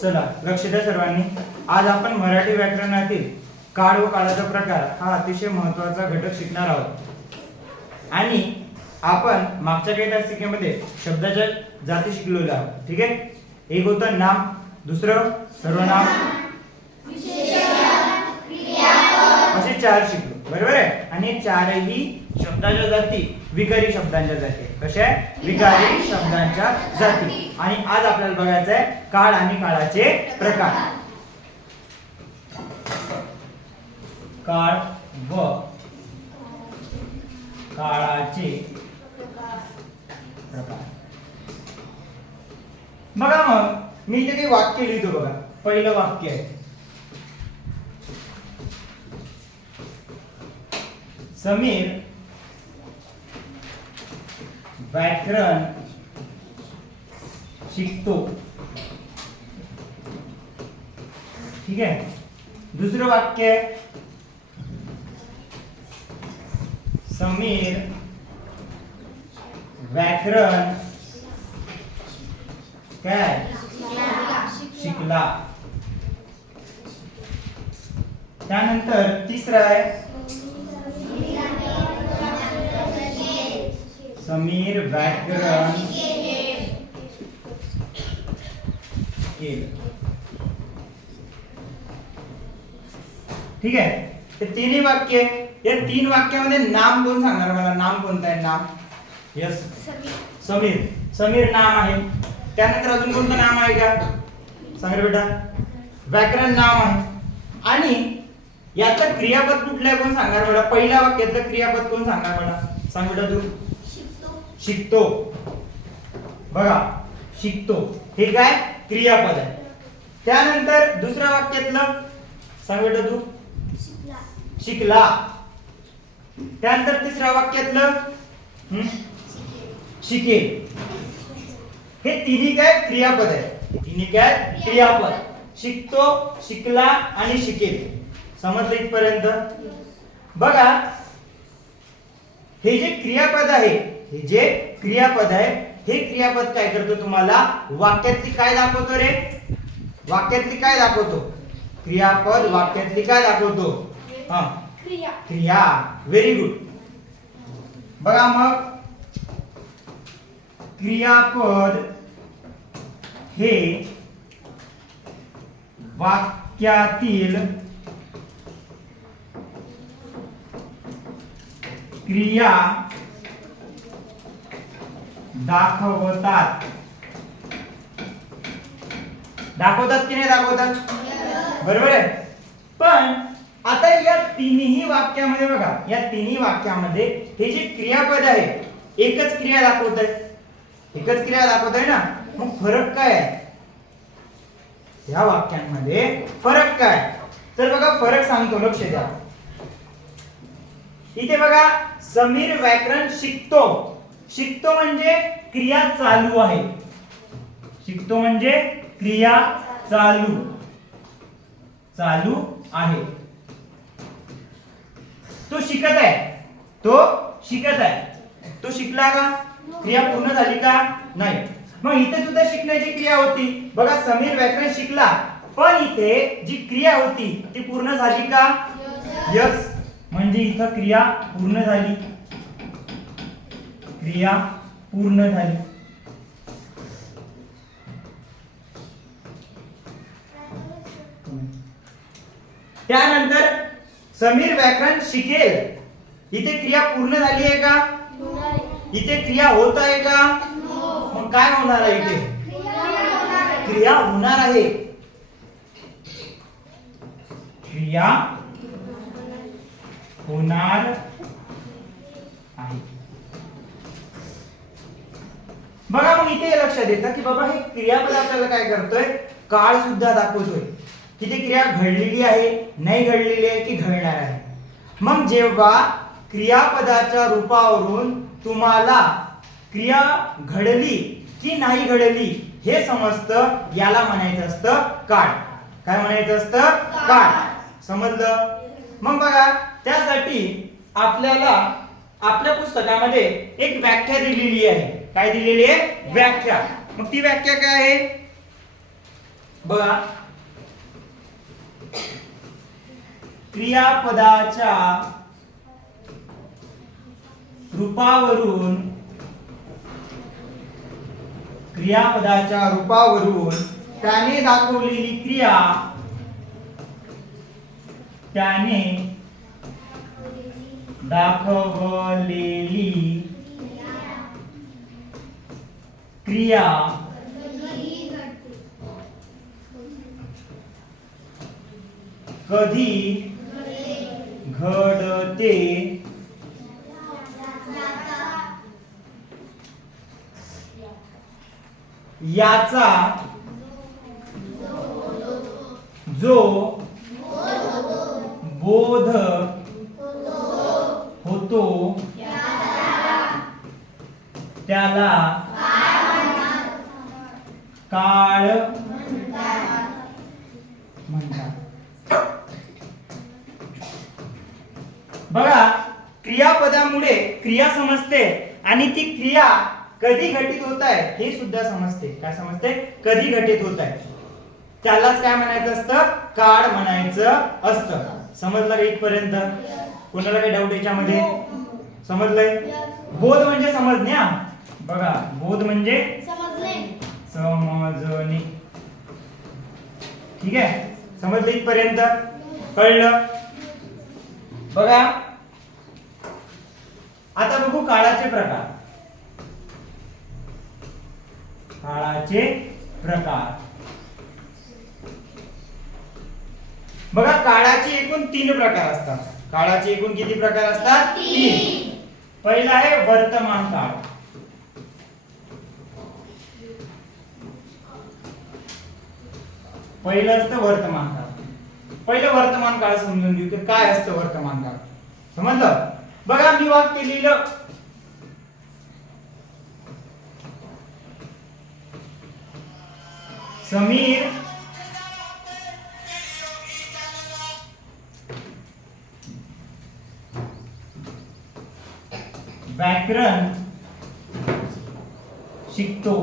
चला लक्ष द्या सर्वांनी. आज आपण मराठी व्याकरणातील काळ व काळाचा प्रकार हा अतिशय महत्त्वाचा घटक शिकणार आहोत. आणि आपण मागच्या काही तासिकेमध्ये शब्दाच्या जाती शिकलेलो आहोत. ठीक आहे. एक होतं नाम, दुसरं सर्वनाम, असे चार शिकलो. बरोबर आहे. आणि चारही शब्दाच्या जाती विकारी शब्दांच्या जाती. कशा आहे? विकारी शब्दांच्या जाती. आणि आज आपल्याला बघायचं आहे काळ आणि काळाचे प्रकार. काळ व काळाचे प्रकार. बघा मग मी इथे काही वाक्य लिहितो बघा. पहिलं वाक्य आहे समीर व्याकरण शिकतो. ठीक आहे. दुसरं वाक्य आहे समीर व्याकरण काय शिकला. त्यानंतर तिसरं आहे समीर व्याकरण केलं. ठीक आहे. ते तिन्ही वाक्य. या तीन वाक्यामध्ये नाम कोण सांगणार मला? नाम कोणतं आहे? नाम यस समीर. समीर नाम आहे. त्यानंतर अजून कोणतं नाम आहे का? सांग रे बेटा. व्याकरण नाम आहे. आणि याचं क्रियापद कुठलं आहे कोण सांगणार मला? पहिल्या वाक्यातलं क्रियापद कोण सांगणार मला? सांग बेटा तू. शिकतो. बघा शिकतो हे काय क्रियापद आहे. त्यानंतर दुसऱ्या वाक्यातलं सांग बेटा तू. शिकला. त्यानंतर तिसऱ्या वाक्यातलं शिकेल. हे तिन्ही काय क्रियापद आहे. तिन्ही काय क्रियापद. शिकतो, शिकला आणि शिकेल. समजलं इथपर्यंत? बघा हे जे क्रियापद आहे, हे जे क्रियापद आहे, हे क्रियापद काय करतो तुम्हाला वाक्यातली काय दाखवतो रे? वाक्यातली काय दाखवतो? क्रियापद वाक्यातली काय दाखवतो? हा क्रिया. Very good. बघा मग क्रियापद हे वाक्यातील क्रिया दाखवतात. दाखवतात की नाही दाखवतात? बरोबर आहे. पण आता या तिन्ही वाक्यामध्ये बघा, या तिन्ही वाक्यामध्ये हे जे क्रियापद आहे एकच क्रिया दाखवत आहे. एकच क्रिया दाखवत आहे ना. मग फरक काय आहे? या वाक्यांमध्ये फरक काय? तर बघा फरक सांगतो. लक्ष द्या. इथे बघा समीर व्याकरण शिकतो. शिकतो म्हणजे क्रिया चालू आहे. शिकतो म्हणजे क्रिया चालू आहे. तो शिकत आहे. तो शिकत आहे. तो शिकला का? क्रिया पूर्ण झाली का? नाही. मग इथे सुद्धा शिकण्याची क्रिया होती. बघा समीर व्याकरण शिकला. पण इथे जी क्रिया होती ती पूर्ण झाली का? यस. म्हणजे इथं क्रिया पूर्ण झाली. क्रिया पूर्ण झाली. त्यानंतर समीर व्याकरण शिकेल. इथे क्रिया पूर्ण झाली आहे का? इथे क्रिया होत आहे का? मग काय होणार आहे? इथे क्रिया होणार आहे. क्रिया होणार आहे. बघा मग इथे लक्षात येतं की बाबा हे क्रियापद आपल्याला काय करतोय? काळ सुद्धा दाखवतोय. की ती क्रिया घडलेली आहे, नाही घडलेली आहे की घडणार आहे. मग जेव्हा क्रियापदाच्या रूपावरून तुम्हाला क्रिया घडली की नाही घडली हे समजतं, याला म्हणायचं असतं काळ. काय म्हणायचं असतं? काळ. समजलं? मग बघा त्यासाठी आपल्याला आपल्या पुस्तकामध्ये एक व्याख्या दिलेली आहे. काय दिलेली आहे? व्याख्या. मग ती व्याख्या काय आहे? बघा, क्रियापदाच्या रूपावरून त्याने दाखवलेली क्रिया कधी घडते याचा जो बोध होतो त्याला काळ म्हणतात. बघा, क्रियापदामुळे क्रिया समजते आणि ती क्रिया कधी घटित होत आहे हे सुद्धा समजते. काय समजते? कधी घटित होत आहे त्यालाच काय म्हणायचं असतं? काळ म्हणायचं असतं. समजलं का इथपर्यंत? कोणाला काही डाऊट याच्यामध्ये? समजलंय? बोध म्हणजे समजणे. बघा, बोध म्हणजे समजणे. ठीक आहे, समजलं इथपर्यंत? कळलं? बघा, आता बघू काळाचे प्रकार. बघा, काळाचे एकूण 3 प्रकार असतात. काळाचे एकूण किती प्रकार असतात? 3. पहिला आहे वर्तमान काळ. पहिलं असतं वर्तमान काळ. पहिलं वर्तमान काळ समजून घेऊ की काय असतं वर्तमान काळ. समजलं? बघा, मी वाक्य लिहिलं, समीर व्याकरण शिकतो.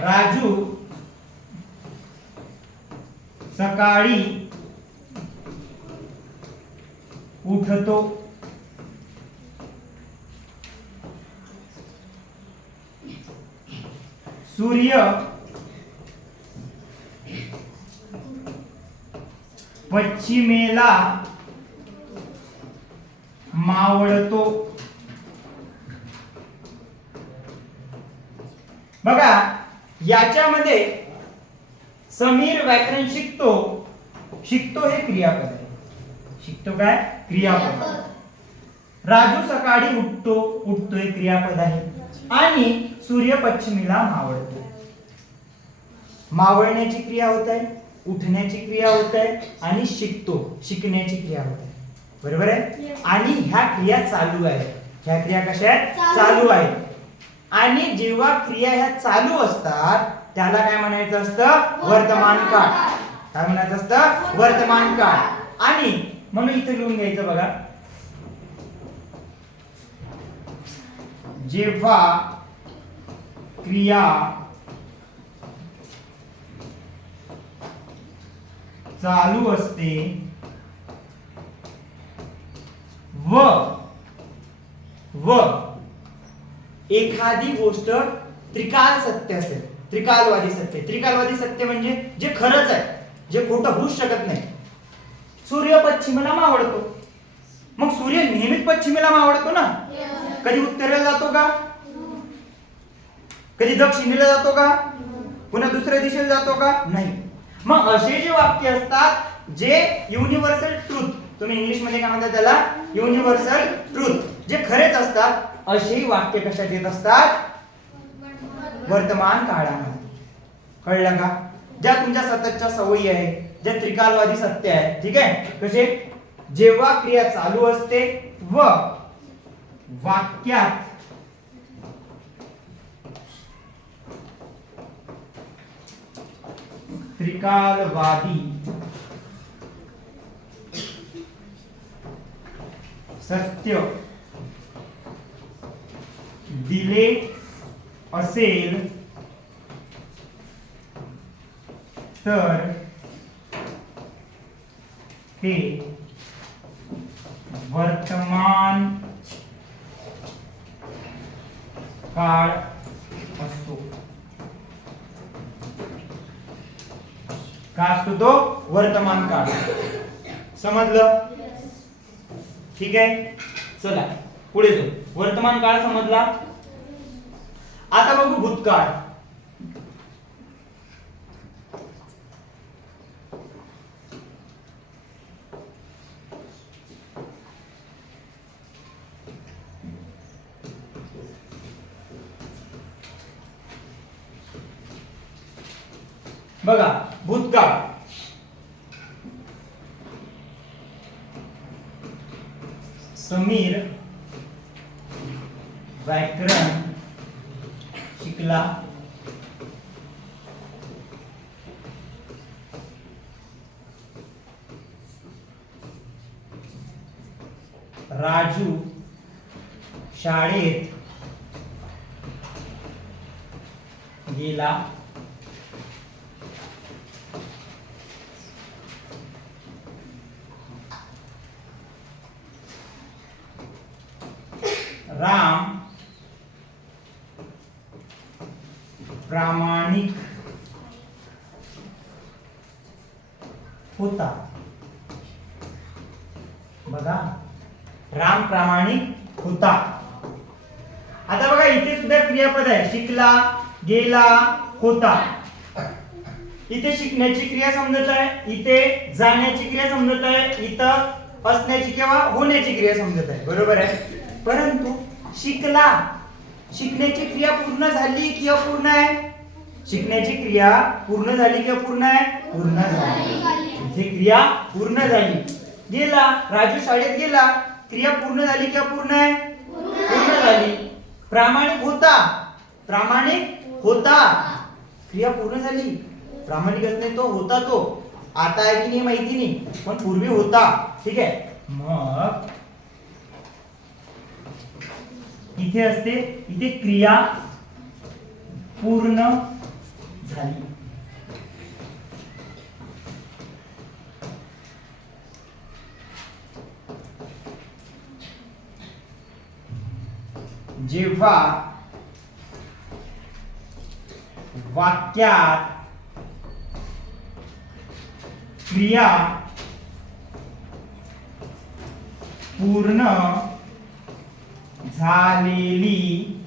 राजू सकाळी उठतो. सूर्य पश्चिमेला मावळतो. बघा, याच्यामध्ये समीर व्याकरण शिकतो. शिकतो हे क्रियापद आहे. शिकतो काय? क्रियापद. राजू सकाळी उठतो. उठतो हे क्रियापद आहे. आणि सूर्य पश्चिमेला मावळतो. मावळण्याची क्रिया होत आहे, उठण्याची क्रिया होत आहे आणि शिकतो, शिकण्याची क्रिया होत आहे. बरोबर आहे? आणि ह्या क्रिया चालू आहेत. ह्या क्रिया कशा आहेत? चालू आहेत. आणि जेव्हा क्रिया ह्या चालू असतात त्याला काय म्हणायचं असतं? वर्तमान काळ. काय म्हणायचं असतं? वर्तमान काळ. आणि म्हणून इथे लिहून घ्यायचं बघा, जेव्हा क्रिया चालू असते व एखादी गोष्ट त्रिकाल सत्य असेल. त्रिकालवादी सत्य. त्रिकालवादी सत्य म्हणजे जे खरंच आहे, जे खोटं होऊच शकत नाही. सूर्य पश्चिमेला मावळतो. मग सूर्य नेहमीच पश्चिमेला मावळतो ना? कधी उत्तरेला जातो का? कधी दक्षिणेला जातो का? पुन्हा दुसऱ्या दिशेला जातो का? नाही. मग असे जे वाक्य असतात जे युनिव्हर्सल ट्रूथ, तुम्ही इंग्लिश मध्ये काय म्हणता त्याला? युनिव्हर्सल ट्रूथ, जे खरेच असतात अशी वाक्य कशात येत असतात? वर्तमान काळामध्ये. कळलं का? ज्या तुमच्या सततच्या सवयी आहे, ज्या त्रिकालवादी सत्य आहे. ठीक आहे? कसे? जेव्हा क्रिया चालू असते व वाक्यात त्रिकालवादी सत्य दिले असेल तर ते वर्तमान काळ असतो. काय असतो तो? वर्तमान काळ. समजलं? ठीक आहे, चला पुढे जाऊ. वर्तमान काळ समजला. आता बघू भूतकाळ. बघा भूतकाळ. समीर व्याकरण शिकला. राजू शाळेत गेला. राम प्रामाणिक होता. बघा, राम प्रामाणिक होता. आता बघा इथे सुद्धा क्रियापद आहे. शिकला, गेला, होता. इथे शिकण्याची क्रिया समजत आहे, इथे जाण्याची क्रिया समजत आहे, इथं असण्याची किंवा होण्याची क्रिया समजत आहे. बरोबर आहे. परंतु शिकला, शिकण्याची क्रिया पूर्ण झाली की अपूर्ण आहे? शिकण्याची क्रिया पूर्ण झाली की अपूर्ण आहे? पूर्ण झाली. इथे क्रिया पूर्ण झाली. गेला, राजू शाळेत गेला, क्रिया पूर्ण झाली की अपूर्ण आहे? पूर्ण झाली. प्रामाणिक होता, प्रामाणिक होता, क्रिया पूर्ण झाली. प्रामाणिक असणे तो होता. तो आता आहे की नाही माहिती नाही, पण पूर्वी होता. ठीक आहे. मग इथे असते, इथे क्रिया पूर्ण झाली. जेव्हा वाक्यात क्रिया पूर्ण झालेली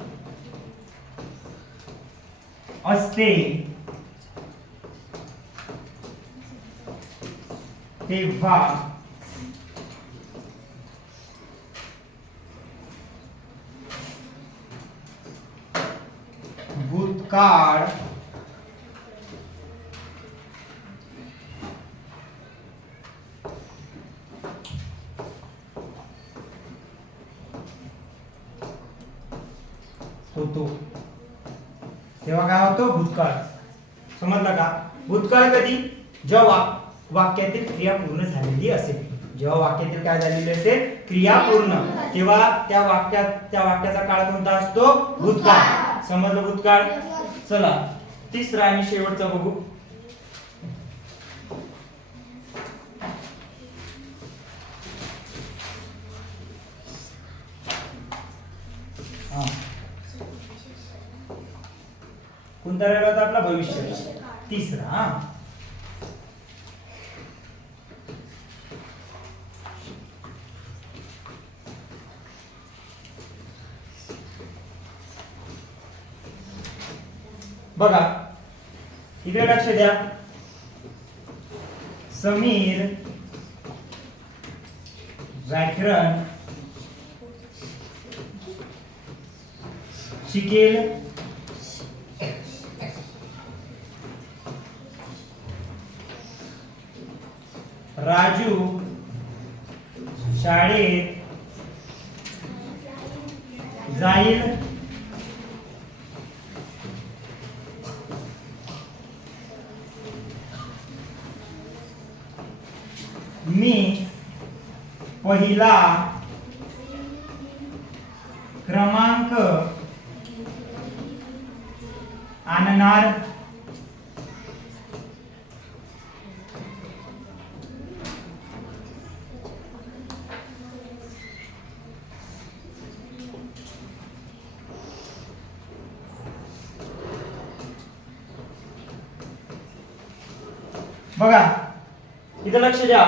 असते तेव्हा भूतकाळ होतो. तेव्हा काय होतो? भूतकाळ. समजला का? भूतकाळ कधी? जेव्हा वाक्यातील क्रिया पूर्ण झालेली असेल. जेव्हा वाक्यातील काय झालेली असेल? क्रिया पूर्ण, तेव्हा त्या वाक्याचा काळ कोणता असतो? भूतकाळ. समजलं भूतकाळ? चला तिसरा आणि शेवटचा बघू. कोणता राहिला होता आपला? भविष्य. तिसरा. बघा इकडे लक्ष द्या. समीर व्याकरण शिकेल. राजू शाळेत जाईल. मी पहिला क्रमांक आणणार, बघा इथं लक्ष द्या,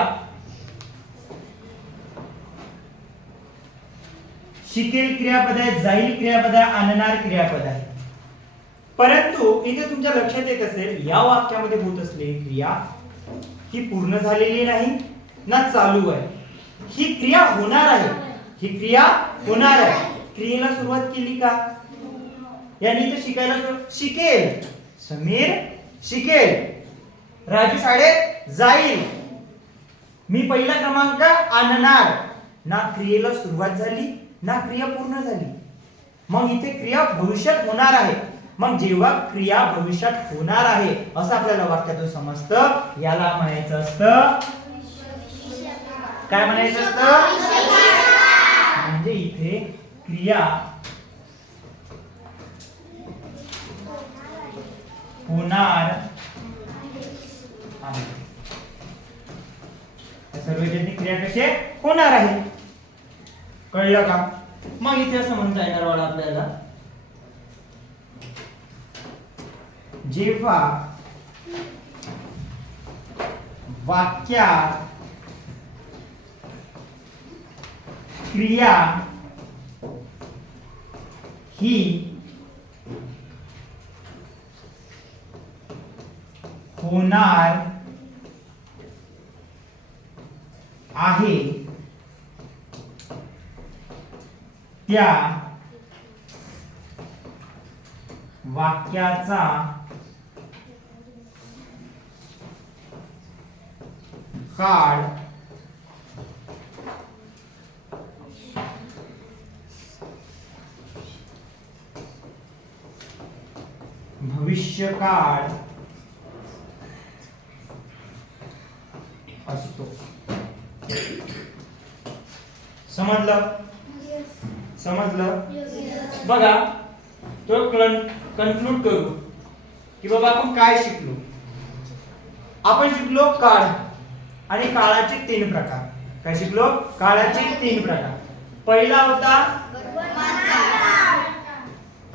शिकेल क्रियापद आहे, जाईल क्रियापद आहे, आणणार क्रियापद आहे. परंतु इथे तुमच्या लक्षात येत असेल या वाक्यामध्ये होत असलेली क्रिया ही पूर्ण झालेली नाही ना चालू आहे, ही क्रिया होणार आहे, ही क्रिया होणार आहे. क्रियेला सुरुवात केली का? यानी इथे शिकायला शिकेल, समीर शिकेल, राजू शाळेत जाईल, मी पहिला क्रमांक आणणार. ना क्रियेला सुरुवात झाली ना क्रिया पूर्ण झाली. मग इथे क्रिया भविष्यात होणार आहे. मग जेव्हा क्रिया भविष्यात होणार आहे असं आपल्याला वाक्यातून समजतं, याला म्हणायचं असतं, काय म्हणायचं असतं? म्हणजे इथे क्रिया होणार आहे, सर्वजनिक क्रिया कशी होणार आहे. कळलं का? मग इथे असं म्हणता येणार वाला आपल्याला, जेव्हा वाक्यात क्रिया ही होणार आहे त्या वाक्याचा काळ भविष्यकाळ असतो. समजलं? समजलं? बघा तो कन्क्लूड करू की बाबा आपण काय शिकलो. आपण शिकलो काळ आणि काळाचे 3 प्रकार. काय शिकलो? काळाचे 3 प्रकार. पहिला होता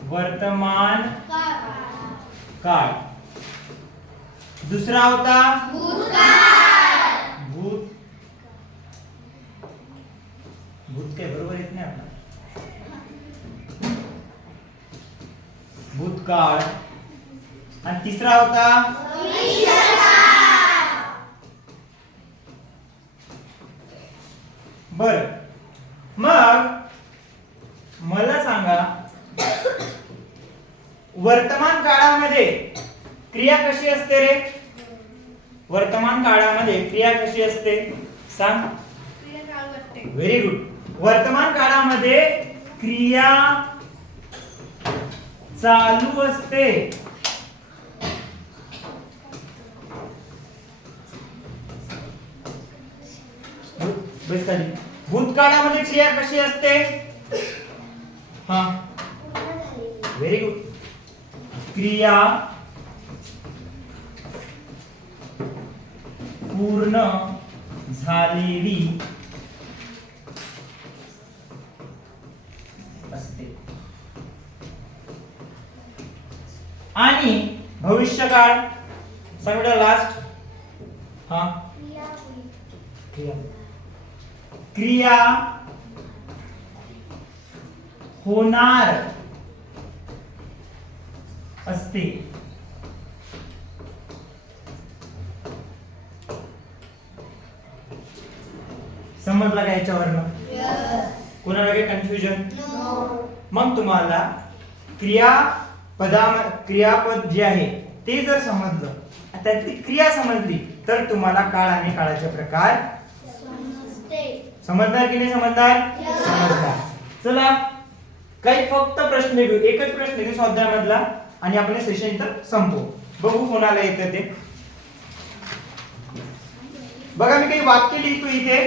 वर्तमान काळ, दुसरा होता भूत काय बरोबर येत नाही आपला, भूतकाळ, आणि तिसरा होता बर. मग मला सांगा वर्तमान काळामध्ये क्रिया कशी असते रे? वर्तमान काळामध्ये क्रिया कशी असते सांग? Very good. वर्तमान काळामध्ये क्रिया चालू असते. भूतकाळामध्ये क्रिया कशी असते? हा व्हेरी गुड. क्रिया पूर्ण झालेली असते. आणि भविष्यकाळ सांगा लास्ट. हा क्रिया होणार असते. समजलं का याच्यावरनं? कोणाला काही कन्फ्युजन? मग तुम्हाला क्रियापद जे आहे ते जर समजलं, त्यातली क्रिया समजली तर तुम्हाला काळ आणि काळाचे प्रकार समजणार की नाही समजणार? समजणार. चला काही फक्त प्रश्न घेऊ, एकच प्रश्न घेऊ स्वाध्यायामधला आणि आपण सेशन इथं संपवू. बघू कोणाला येतं ते. बघा मी काही वाक्य लिहितो इथे,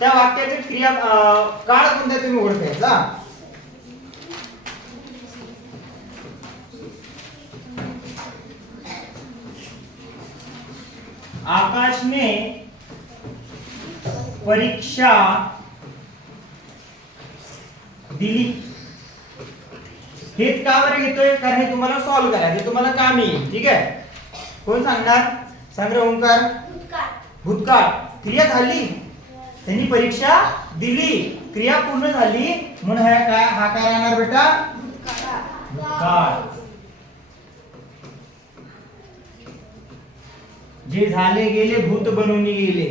त्या वाक्याचे क्रिया काळ कोणता तुम्ही ओळखायचा. आकाशने परीक्षा दिली. हे का बरं घेतोय? कारण हे तुम्हाला सॉल्व्ह करायचं, तुम्हाला काम येईल. ठीक आहे, कोण सांगणार? सांग रे ओंकार. भूतकाळ क्रिया झाली, त्यांनी परीक्षा दिली, क्रिया पूर्ण झाली, म्हणून हा काय राहणार बेटा? भूतकाळ. जे झाले गेले भूत बनून गेले,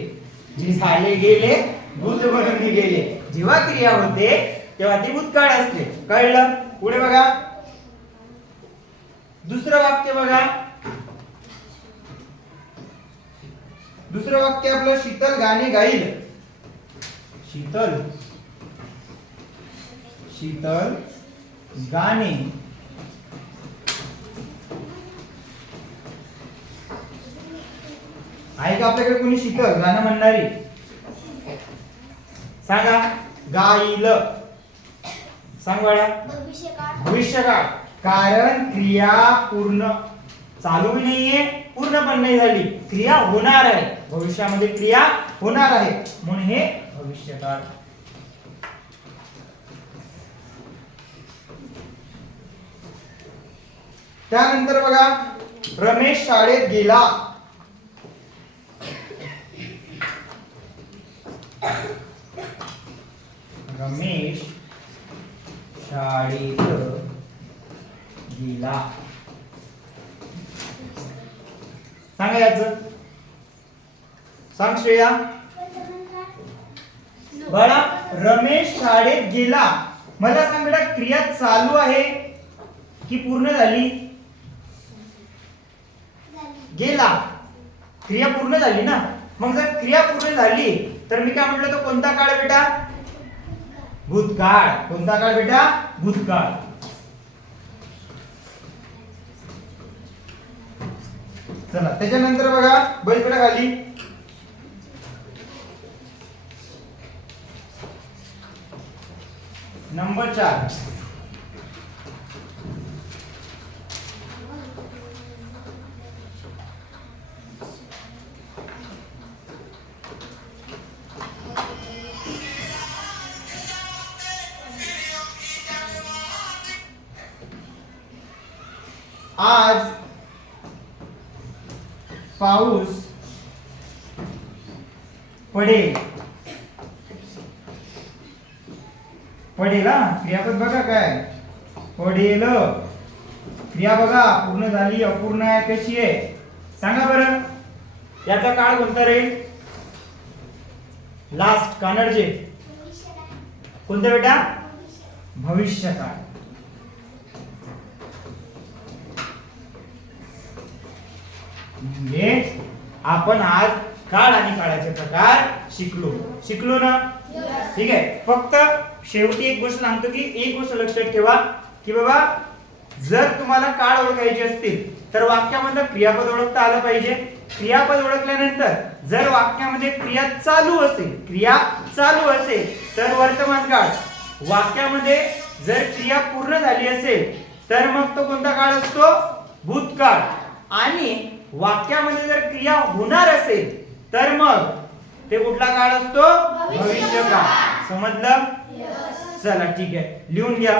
जे झाले गेले भूत बनून गेले. जेव्हा क्रिया होते तेव्हा ती भूतकाळ असते. कळलं? पुढे बघा, दुसरं वाक्य बघा. दुसरं वाक्य आपलं, शीतल गाणे गाईल. शीतल गाणे आहे का आपल्याकडे कोणी शीतल गाणं म्हणणारी? सांगा. गाईल. सांग बाळा. भविष्यकाळ. कारण क्रिया पूर्ण चालू भी नाहीये, पूर्ण पण नाही झाली, क्रिया होणार आहे, भविष्यामध्ये क्रिया होणार आहे, म्हणून हे भविष्यकाळ. त्यानंतर बघा, रमेश शाळेत गेला. रमेश शाळेत गेला. सांगा याचं. सांग श्रेया. बघा, रमेश शाळेत गेला. मला सांग बेटा, क्रिया चालू आहे की पूर्ण झाली? गेला, क्रिया पूर्ण झाली ना. मग जर क्रिया पूर्ण झाली तर मी काय म्हटलं, तो कोणता काळ बेटा? भूतकाळ. कोणता काळ बेटा? भूतकाळ. चला, त्याच्यानंतर बघा, बैल बेटा खाली. नंबर 4. आज पाऊस पडेल. पडेल हा, क्रियापद बघा काय? पडेल. क्रिया बघा, पूर्ण झाली, अपूर्ण आहे, कशी आहे? सांगा बरं. याचा काळ कोणता रे? लास्ट, कानडचे. कोणता बेटा? भविष्यकाळ. म्हणजे आपण आज काळ आणि काळाचे प्रकार शिकलो ना. ठीक आहे, फक्त शेवटी एक गोष्ट सांगतो की एक गोष्ट लक्षात ठेवा की बाबा, जर तुम्हाला काळ ओळखायचे असतील तर वाक्यामध्ये क्रियापद ओळखता आलं पाहिजे. क्रियापद ओळखल्यानंतर जर वाक्यामध्ये क्रिया चालू असेल तर वर्तमान काळ. वाक्यामध्ये जर क्रिया पूर्ण झाली असेल तर मग तो कोणता काळ असतो? भूतकाळ. आणि वाक्यामध्ये जर क्रिया होणार असेल तर मग ते कुठला काळ असतो? भविष्यकाळ. समजलं? चला ठीक आहे, लिहून घ्या.